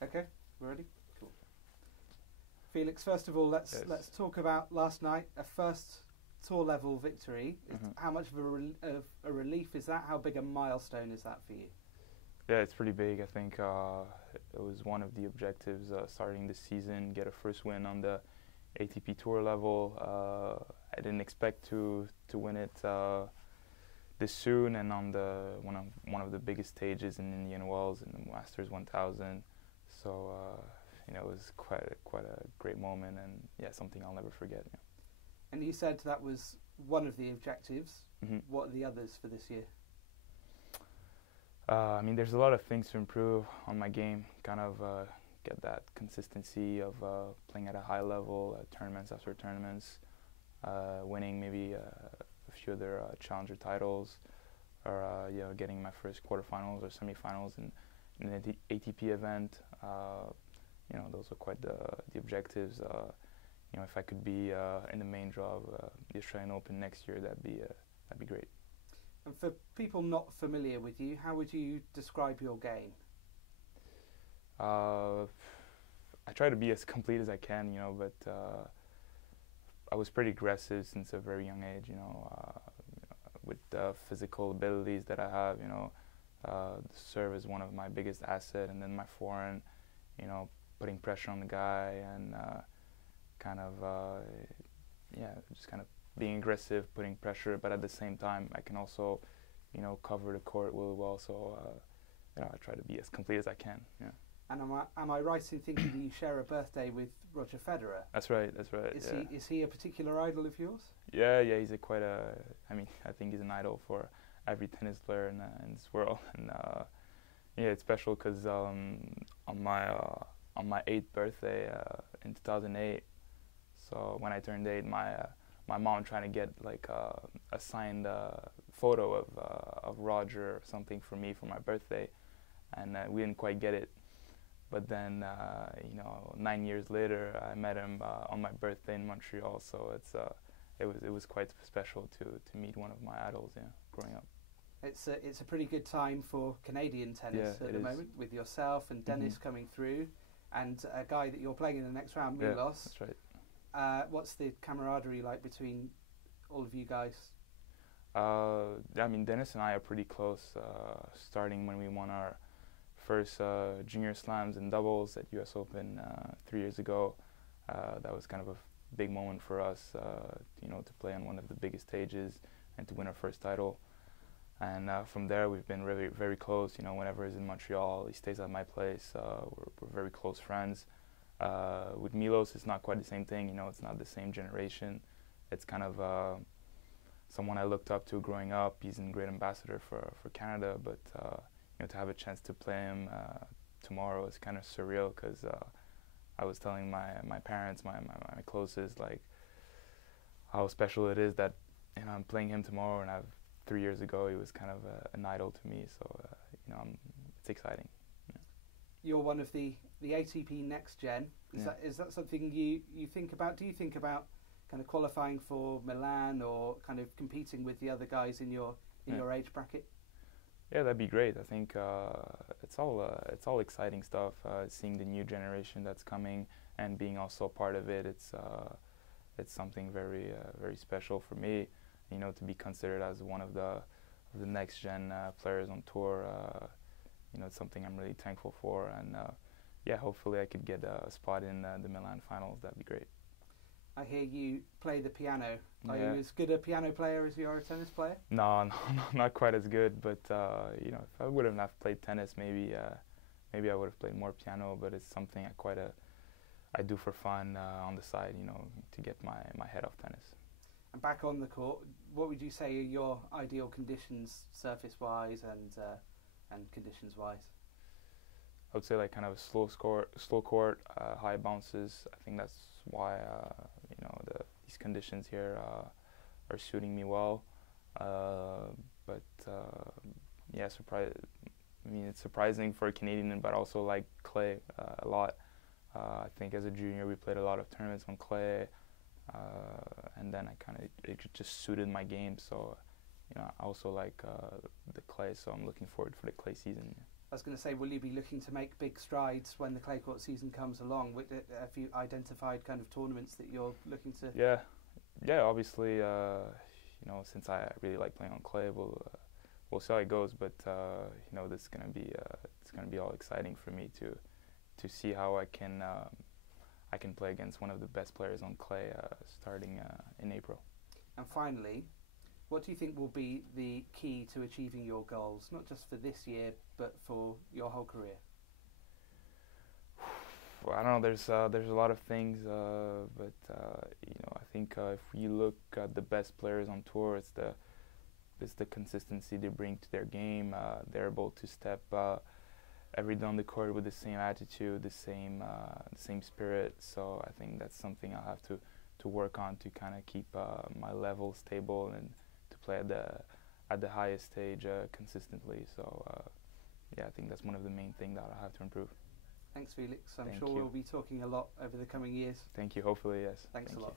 Okay, we're ready? Cool. Felix, first of all, let's talk about last night, a first tour level victory. How much of a relief is that? How big a milestone is that for you? Yeah, it's pretty big. I think it was one of the objectives starting the season, get a first win on the ATP Tour level. I didn't expect to win it this soon, and on one of the biggest stages in Indian Wells in the Masters 1000. So it was quite a great moment, and yeah, something I'll never forget. Yeah. And you said that was one of the objectives. Mm-hmm. What are the others for this year? I mean, there's a lot of things to improve on my game. Kind of get that consistency of playing at a high level, tournaments after tournaments, winning maybe a few other challenger titles, or getting my first quarterfinals or semifinals in an ATP event. Those are quite the objectives. If I could be in the main draw of the Australian Open next year, that'd be great. And for people not familiar with you, how would you describe your game? I try to be as complete as I can, but I was pretty aggressive since a very young age, with the physical abilities that I have, the serve is one of my biggest assets, and then my forehand, putting pressure on the guy and just kind of being aggressive, putting pressure, but at the same time, I can also, cover the court really well. So, I try to be as complete as I can. Yeah. And am I right in thinking you share a birthday with Roger Federer? That's right. Is he a particular idol of yours? Yeah. He's I think he's an idol for every tennis player in this world. And it's special because on my 8th birthday in 2008. So when I turned 8, my mom trying to get like a signed photo of Roger or something for me for my birthday, and we didn't quite get it. But then 9 years later, I met him on my birthday in Montreal. So it was quite special to meet one of my idols. Yeah, growing up. It's a pretty good time for Canadian tennis at the moment, with yourself and Dennis coming through, and a guy that you're playing in the next round, Milos. Yeah, that's right. What's the camaraderie like between all of you guys? Dennis and I are pretty close, starting when we won our first junior slams in doubles at US Open 3 years ago. That was kind of a big moment for us, to play on one of the biggest stages and to win our first title. And from there, we've been very, very close. Whenever he's in Montreal, he stays at my place. We're very close friends. With Milos, it's not quite the same thing. It's not the same generation. It's kind of someone I looked up to growing up. He's a great ambassador for Canada, but to have a chance to play him tomorrow is kind of surreal, because I was telling my parents, my closest, like how special it is that I'm playing him tomorrow, and 3 years ago he was kind of an idol to me. So it's exciting. Yeah. You're one of the ATP Next Gen. Is that something you think about? Do you think about kind of qualifying for Milan or kind of competing with the other guys in your age bracket? Yeah, that'd be great. I think it's all exciting stuff. Seeing the new generation that's coming and being also part of it, it's something very very special for me. To be considered as one of the next gen players on tour. It's something I'm really thankful for, and hopefully I could get a spot in the Milan finals. That'd be great. I hear you play the piano. Are you as good a piano player as you are a tennis player? No, not quite as good. But if I wouldn't have played tennis, maybe I would have played more piano. But it's something I do for fun on the side. To get my head off tennis. And back on the court, what would you say are your ideal conditions, surface-wise and conditions-wise? I would say like kind of a slow court, high bounces. I think that's why these conditions here are suiting me well. It's surprising for a Canadian, but also like clay a lot. I think as a junior we played a lot of tournaments on clay, and then it just suited my game. So I also like the clay, so I'm looking forward for the clay season. I was going to say, will you be looking to make big strides when the clay court season comes along? Have you identified kind of tournaments that you're looking to? Yeah. Obviously, since I really like playing on clay, we'll see how it goes. But this is gonna be it's gonna be all exciting for me to see how I can play against one of the best players on clay starting in April. And finally, what do you think will be the key to achieving your goals, not just for this year, but for your whole career? Well, I don't know. There's a lot of things, but I think if you look at the best players on tour, it's the consistency they bring to their game. They're able to step every day on the court with the same attitude, the same spirit. So I think that's something I'll have to work on to kind of keep my level stable and to play at the highest stage consistently. So I think that's one of the main things that I'll have to improve. Thanks, Felix. I'm Thank sure you. we'll be talking a lot over the coming years. Thank you. Hopefully, yes. Thanks a lot.